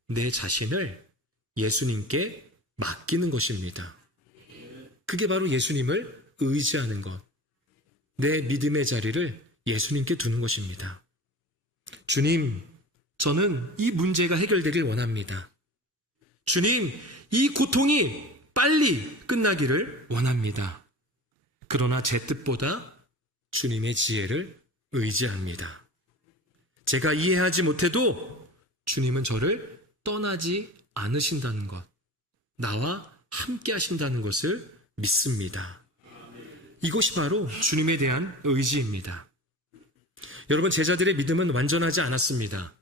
내 자신을 예수님께 맡기는 것입니다. 그게 바로 예수님을 의지하는 것. 내 믿음의 자리를 예수님께 두는 것입니다. 주님, 저는 이 문제가 해결되길 원합니다. 주님, 이 고통이 빨리 끝나기를 원합니다. 그러나 제 뜻보다 주님의 지혜를 의지합니다. 제가 이해하지 못해도 주님은 저를 떠나지 않으신다는 것, 나와 함께 하신다는 것을 믿습니다. 이것이 바로 주님에 대한 의지입니다. 여러분, 제자들의 믿음은 완전하지 않았습니다.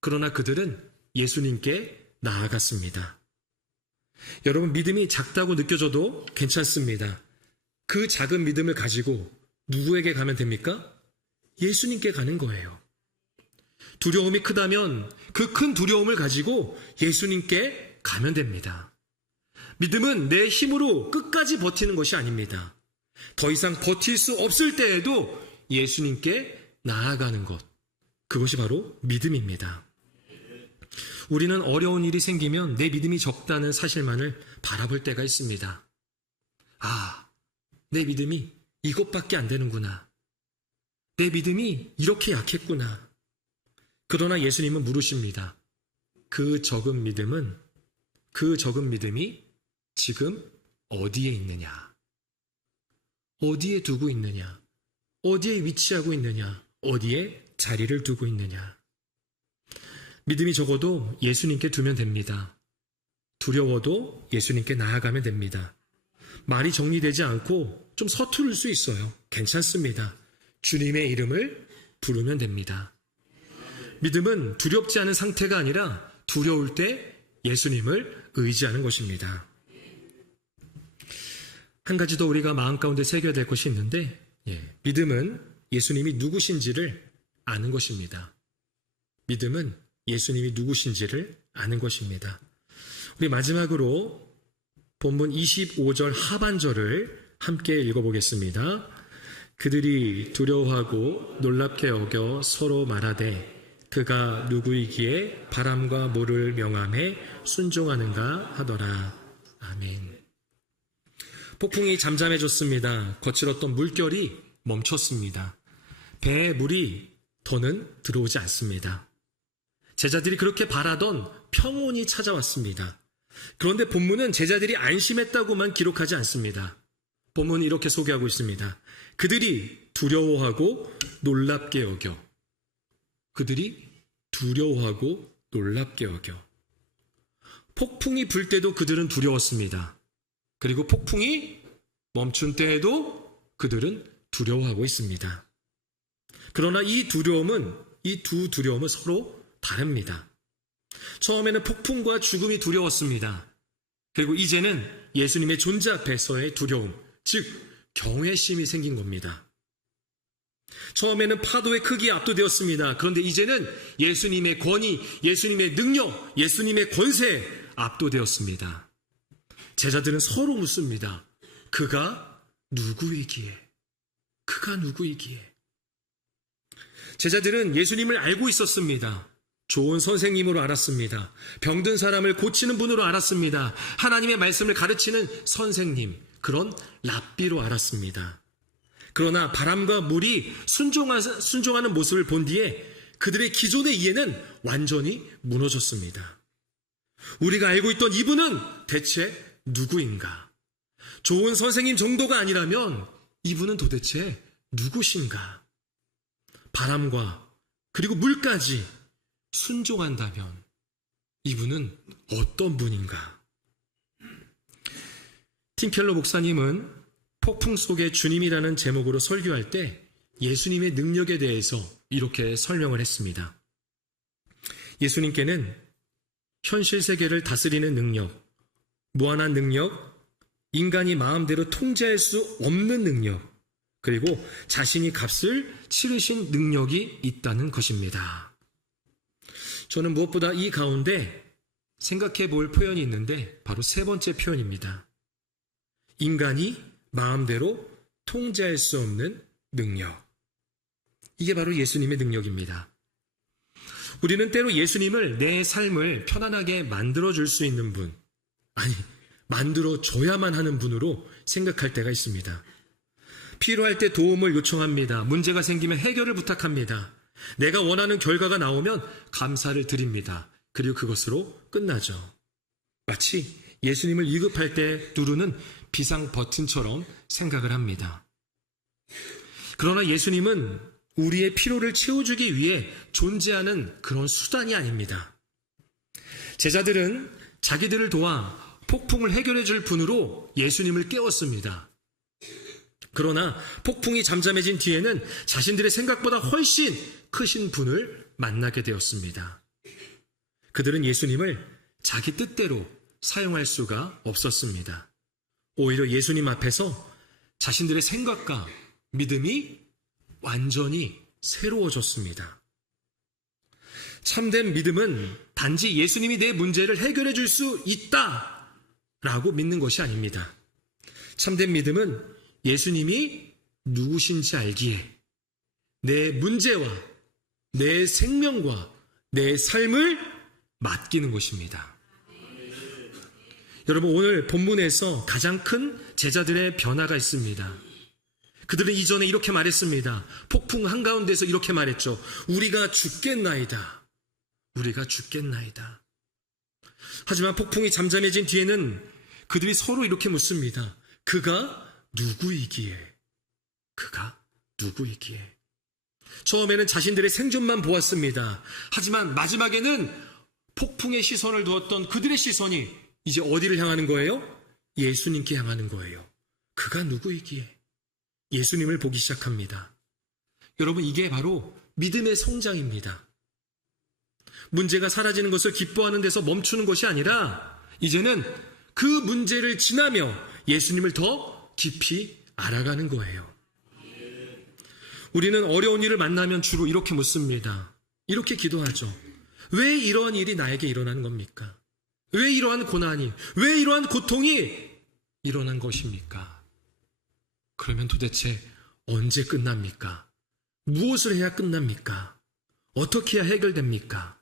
그러나 그들은 예수님께 나아갔습니다. 여러분, 믿음이 작다고 느껴져도 괜찮습니다. 그 작은 믿음을 가지고 누구에게 가면 됩니까? 예수님께 가는 거예요. 두려움이 크다면 그 큰 두려움을 가지고 예수님께 가면 됩니다. 믿음은 내 힘으로 끝까지 버티는 것이 아닙니다. 더 이상 버틸 수 없을 때에도 예수님께 나아가는 것, 그것이 바로 믿음입니다. 우리는 어려운 일이 생기면 내 믿음이 적다는 사실만을 바라볼 때가 있습니다. 아, 내 믿음이 이것밖에 안 되는구나. 내 믿음이 이렇게 약했구나. 그러나 예수님은 물으십니다. 그 적은 믿음이 지금 어디에 있느냐? 어디에 두고 있느냐? 어디에 위치하고 있느냐? 어디에 자리를 두고 있느냐? 믿음이 적어도 예수님께 두면 됩니다. 두려워도 예수님께 나아가면 됩니다. 말이 정리되지 않고 좀 서투를 수 있어요. 괜찮습니다. 주님의 이름을 부르면 됩니다. 믿음은 두렵지 않은 상태가 아니라 두려울 때 예수님을 의지하는 것입니다. 한 가지 더 우리가 마음 가운데 새겨야 될 것이 있는데, 믿음은 예수님이 누구신지를 아는 것입니다. 믿음은 예수님이 누구신지를 아는 것입니다. 우리 마지막으로 본문 25절 하반절을 함께 읽어보겠습니다. 그들이 두려워하고 놀랍게 여겨 서로 말하되 그가 누구이기에 바람과 물을 명함에 순종하는가 하더라. 아멘. 폭풍이 잠잠해졌습니다. 거칠었던 물결이 멈췄습니다. 배에 물이 더는 들어오지 않습니다. 제자들이 그렇게 바라던 평온이 찾아왔습니다. 그런데 본문은 제자들이 안심했다고만 기록하지 않습니다. 본문은 이렇게 소개하고 있습니다. 그들이 두려워하고 놀랍게 여겨. 그들이 두려워하고 놀랍게 여겨. 폭풍이 불 때도 그들은 두려웠습니다. 그리고 폭풍이 멈춘 때에도 그들은 두려워하고 있습니다. 그러나 이 두 두려움은 서로 다릅니다. 처음에는 폭풍과 죽음이 두려웠습니다. 그리고 이제는 예수님의 존재 앞에서의 두려움, 즉 경외심이 생긴 겁니다. 처음에는 파도의 크기에 압도되었습니다. 그런데 이제는 예수님의 권위, 예수님의 능력, 예수님의 권세에 압도되었습니다. 제자들은 서로 묻습니다. 그가 누구이기에? 그가 누구이기에? 제자들은 예수님을 알고 있었습니다. 좋은 선생님으로 알았습니다. 병든 사람을 고치는 분으로 알았습니다. 하나님의 말씀을 가르치는 선생님, 그런 랍비로 알았습니다. 그러나 바람과 물이 순종하는 모습을 본 뒤에 그들의 기존의 이해는 완전히 무너졌습니다. 우리가 알고 있던 이분은 대체 누구인가? 좋은 선생님 정도가 아니라면 이분은 도대체 누구신가? 바람과 그리고 물까지 순종한다면 이분은 어떤 분인가? 팀켈러 목사님은 폭풍 속의 주님이라는 제목으로 설교할 때 예수님의 능력에 대해서 이렇게 설명을 했습니다. 예수님께는 현실 세계를 다스리는 능력, 무한한 능력, 인간이 마음대로 통제할 수 없는 능력, 그리고 자신이 값을 치르신 능력이 있다는 것입니다. 저는 무엇보다 이 가운데 생각해 볼 표현이 있는데 바로 세 번째 표현입니다. 인간이 마음대로 통제할 수 없는 능력. 이게 바로 예수님의 능력입니다. 우리는 때로 예수님을 내 삶을 편안하게 만들어줄 수 있는 분, 아니, 만들어줘야만 하는 분으로 생각할 때가 있습니다. 필요할 때 도움을 요청합니다. 문제가 생기면 해결을 부탁합니다. 내가 원하는 결과가 나오면 감사를 드립니다. 그리고 그것으로 끝나죠. 마치 예수님을 위급할 때 누르는 비상 버튼처럼 생각을 합니다. 그러나 예수님은 우리의 필요를 채워주기 위해 존재하는 그런 수단이 아닙니다. 제자들은 자기들을 도와 폭풍을 해결해 줄 분으로 예수님을 깨웠습니다. 그러나 폭풍이 잠잠해진 뒤에는 자신들의 생각보다 훨씬 크신 분을 만나게 되었습니다. 그들은 예수님을 자기 뜻대로 사용할 수가 없었습니다. 오히려 예수님 앞에서 자신들의 생각과 믿음이 완전히 새로워졌습니다. 참된 믿음은 단지 예수님이 내 문제를 해결해 줄 수 있다라고 믿는 것이 아닙니다. 참된 믿음은 예수님이 누구신지 알기에 내 문제와 내 생명과 내 삶을 맡기는 것입니다. 여러분, 오늘 본문에서 가장 큰 제자들의 변화가 있습니다. 그들은 이전에 이렇게 말했습니다. 폭풍 한가운데서 이렇게 말했죠. 우리가 죽겠나이다. 우리가 죽겠나이다. 하지만 폭풍이 잠잠해진 뒤에는 그들이 서로 이렇게 묻습니다. 그가 누구이기에? 그가 누구이기에? 처음에는 자신들의 생존만 보았습니다. 하지만 마지막에는 폭풍의 시선을 두었던 그들의 시선이 이제 어디를 향하는 거예요? 예수님께 향하는 거예요. 그가 누구이기에? 예수님을 보기 시작합니다. 여러분, 이게 바로 믿음의 성장입니다. 문제가 사라지는 것을 기뻐하는 데서 멈추는 것이 아니라 이제는 그 문제를 지나며 예수님을 더 깊이 알아가는 거예요. 우리는 어려운 일을 만나면 주로 이렇게 묻습니다. 이렇게 기도하죠. 왜 이러한 일이 나에게 일어나는 겁니까? 왜 이러한 고난이, 왜 이러한 고통이 일어난 것입니까? 그러면 도대체 언제 끝납니까? 무엇을 해야 끝납니까? 어떻게 해야 해결됩니까?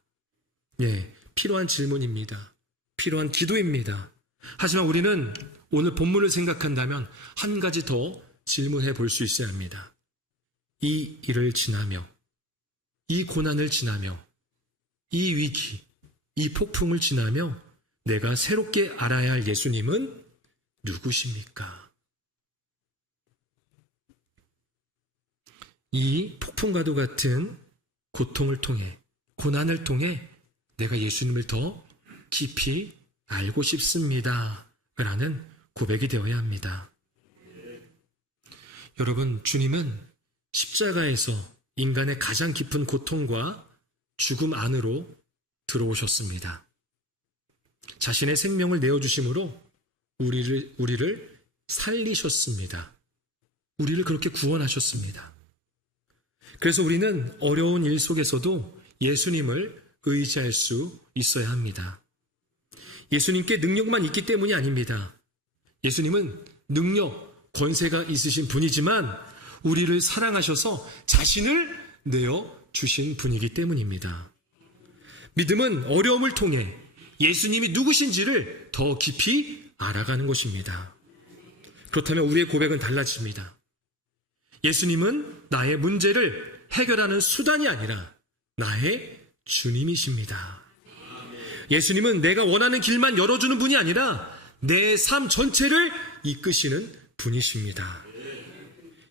예, 필요한 질문입니다. 필요한 기도입니다. 하지만 우리는 오늘 본문을 생각한다면 한 가지 더 질문해 볼 수 있어야 합니다. 이 일을 지나며, 이 고난을 지나며, 이 위기, 이 폭풍을 지나며 내가 새롭게 알아야 할 예수님은 누구십니까? 이 폭풍과도 같은 고통을 통해, 고난을 통해 내가 예수님을 더 깊이 알고 싶습니다. 라는 고백이 되어야 합니다. 여러분, 주님은 십자가에서 인간의 가장 깊은 고통과 죽음 안으로 들어오셨습니다. 자신의 생명을 내어주심으로 우리를 살리셨습니다. 우리를 그렇게 구원하셨습니다. 그래서 우리는 어려운 일 속에서도 예수님을 의지할 수 있어야 합니다. 예수님께 능력만 있기 때문이 아닙니다. 예수님은 능력, 권세가 있으신 분이지만 우리를 사랑하셔서 자신을 내어주신 분이기 때문입니다. 믿음은 어려움을 통해 예수님이 누구신지를 더 깊이 알아가는 것입니다. 그렇다면 우리의 고백은 달라집니다. 예수님은 나의 문제를 해결하는 수단이 아니라 나의 주님이십니다. 예수님은 내가 원하는 길만 열어주는 분이 아니라 내 삶 전체를 이끄시는 분이십니다.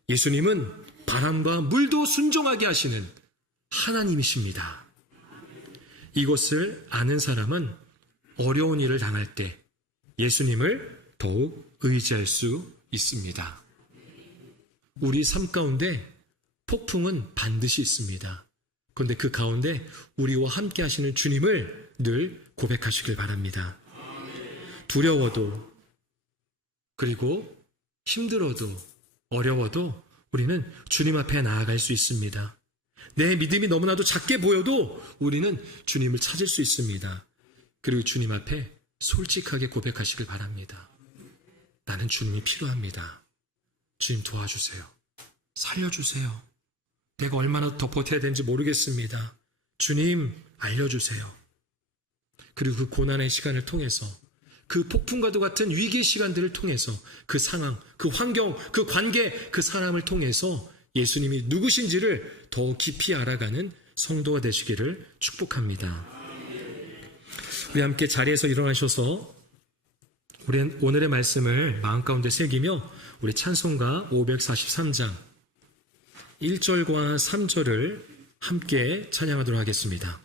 예수님은 바람과 물도 순종하게 하시는 하나님이십니다. 이것을 아는 사람은 어려운 일을 당할 때 예수님을 더욱 의지할 수 있습니다. 우리 삶 가운데 폭풍은 반드시 있습니다. 그런데 그 가운데 우리와 함께 하시는 주님을 늘 고백하시길 바랍니다. 두려워도, 그리고 힘들어도, 어려워도 우리는 주님 앞에 나아갈 수 있습니다. 내 믿음이 너무나도 작게 보여도 우리는 주님을 찾을 수 있습니다. 그리고 주님 앞에 솔직하게 고백하시길 바랍니다. 나는 주님이 필요합니다. 주님 도와주세요. 살려주세요. 내가 얼마나 더 버텨야 되는지 모르겠습니다. 주님 알려주세요. 그리고 그 고난의 시간을 통해서, 그 폭풍과도 같은 위기의 시간들을 통해서, 그 상황, 그 환경, 그 관계, 그 사람을 통해서 예수님이 누구신지를 더 깊이 알아가는 성도가 되시기를 축복합니다. 우리 함께 자리에서 일어나셔서 오늘의 말씀을 마음 가운데 새기며 우리 찬송가 543장 1절과 3절을 함께 찬양하도록 하겠습니다.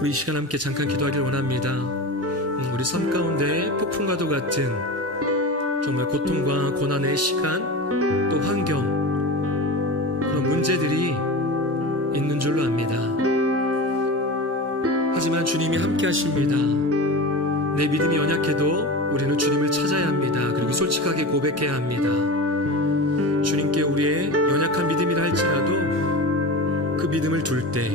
우리 이 시간 함께 잠깐 기도하기를 원합니다. 우리 삶 가운데 폭풍과도 같은 정말 고통과 고난의 시간, 또 환경, 그런 문제들이 있는 줄로 압니다. 하지만 주님이 함께 하십니다. 내 믿음이 연약해도 우리는 주님을 찾아야 합니다. 그리고 솔직하게 고백해야 합니다. 주님께 우리의 연약한 믿음이라 할지라도 그 믿음을 둘 때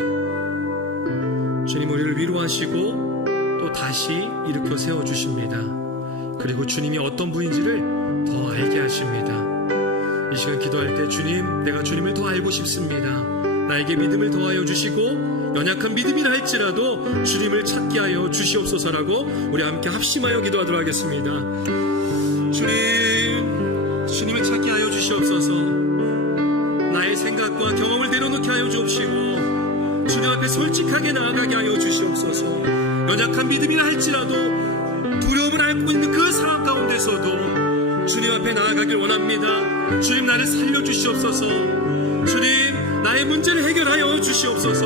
주님 우리를 위로하시고 또 다시 일으켜 세워주십니다. 그리고 주님이 어떤 분인지를 더 알게 하십니다. 이 시간 기도할 때 주님, 내가 주님을 더 알고 싶습니다. 나에게 믿음을 더하여 주시고 연약한 믿음이라 할지라도 주님을 찾게 하여 주시옵소서라고 우리 함께 합심하여 기도하도록 하겠습니다. 주님을 찾게 하여 주시옵소서. 나의 생각과 경험을 내려놓게 하여 주옵시고 주님 앞에 솔직하게 나아가게 하여 주시옵소서. 연약한 믿음이라 할지라도 두려움을 앓고 있는 그 상황 가운데서도 주님 앞에 나아가길 원합니다. 주님, 나를 살려주시옵소서. 주님, 나의 문제를 해결하여 주시옵소서.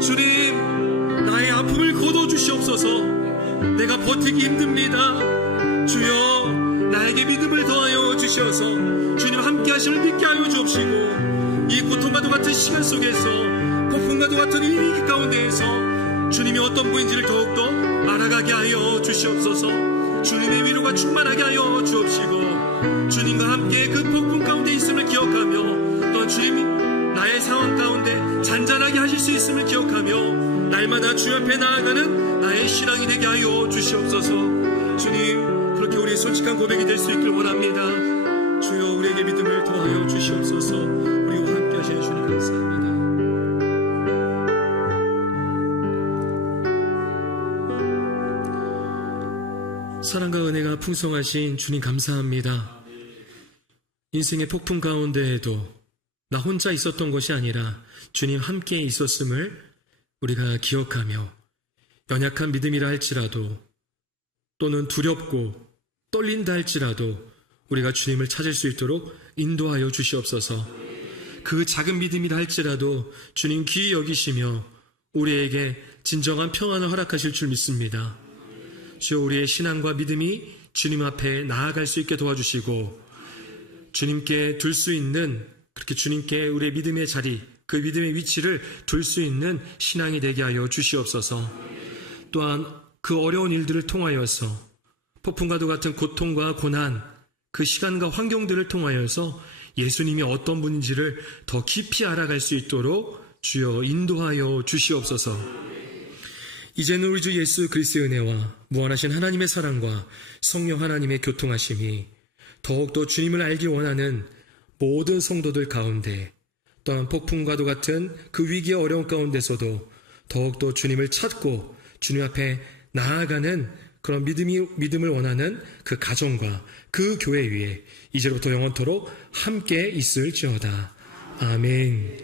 주님, 나의 아픔을 거둬주시옵소서. 내가 버티기 힘듭니다. 주여, 나에게 믿음을 더하여 주셔서 주님 함께 하심을 믿게 하여 주옵시고 이 고통과도 같은 시간 속에서, 폭풍과도 같은 이 위기 가운데에서 주님이 어떤 분인지를 더욱더 알아가게 하여 주시옵소서. 주님의 위로가 충만하게 하여 주옵시고 주님과 함께 그 폭풍 가운데 있음을 기억하며 또 주님이 나의 상황 가운데 잔잔하게 하실 수 있음을 기억하며 날마다 주님 앞에 나아가는 나의 신앙이 되게 하여 주시옵소서. 주님, 그렇게 우리의 솔직한 고백이 될 수 있길 원합니다. 주여, 우리에게 믿음을 더하여 주시옵소서. 우리와 함께 하시는 주님 감사합니다. 사랑과 은혜가 풍성하신 주님 감사합니다. 인생의 폭풍 가운데에도 나 혼자 있었던 것이 아니라 주님 함께 있었음을 우리가 기억하며 연약한 믿음이라 할지라도 또는 두렵고 떨린다 할지라도 우리가 주님을 찾을 수 있도록 인도하여 주시옵소서. 그 작은 믿음이라 할지라도 주님 귀히 여기시며 우리에게 진정한 평안을 허락하실 줄 믿습니다. 주여, 우리의 신앙과 믿음이 주님 앞에 나아갈 수 있게 도와주시고 주님께 둘 수 있는, 그렇게 주님께 우리의 믿음의 자리, 그 믿음의 위치를 둘 수 있는 신앙이 되게 하여 주시옵소서. 또한 그 어려운 일들을 통하여서, 폭풍과도 같은 고통과 고난, 그 시간과 환경들을 통하여서 예수님이 어떤 분인지를 더 깊이 알아갈 수 있도록 주여 인도하여 주시옵소서. 이제는 우리 주 예수 그리스도의 은혜와 무한하신 하나님의 사랑과 성령 하나님의 교통하심이 더욱더 주님을 알기 원하는 모든 성도들 가운데, 또한 폭풍과도 같은 그 위기의 어려운 가운데서도 더욱더 주님을 찾고 주님 앞에 나아가는 그런 믿음을 원하는 그 가정과 그 교회 위에 이제부터 영원토록 함께 있을지어다. 아멘.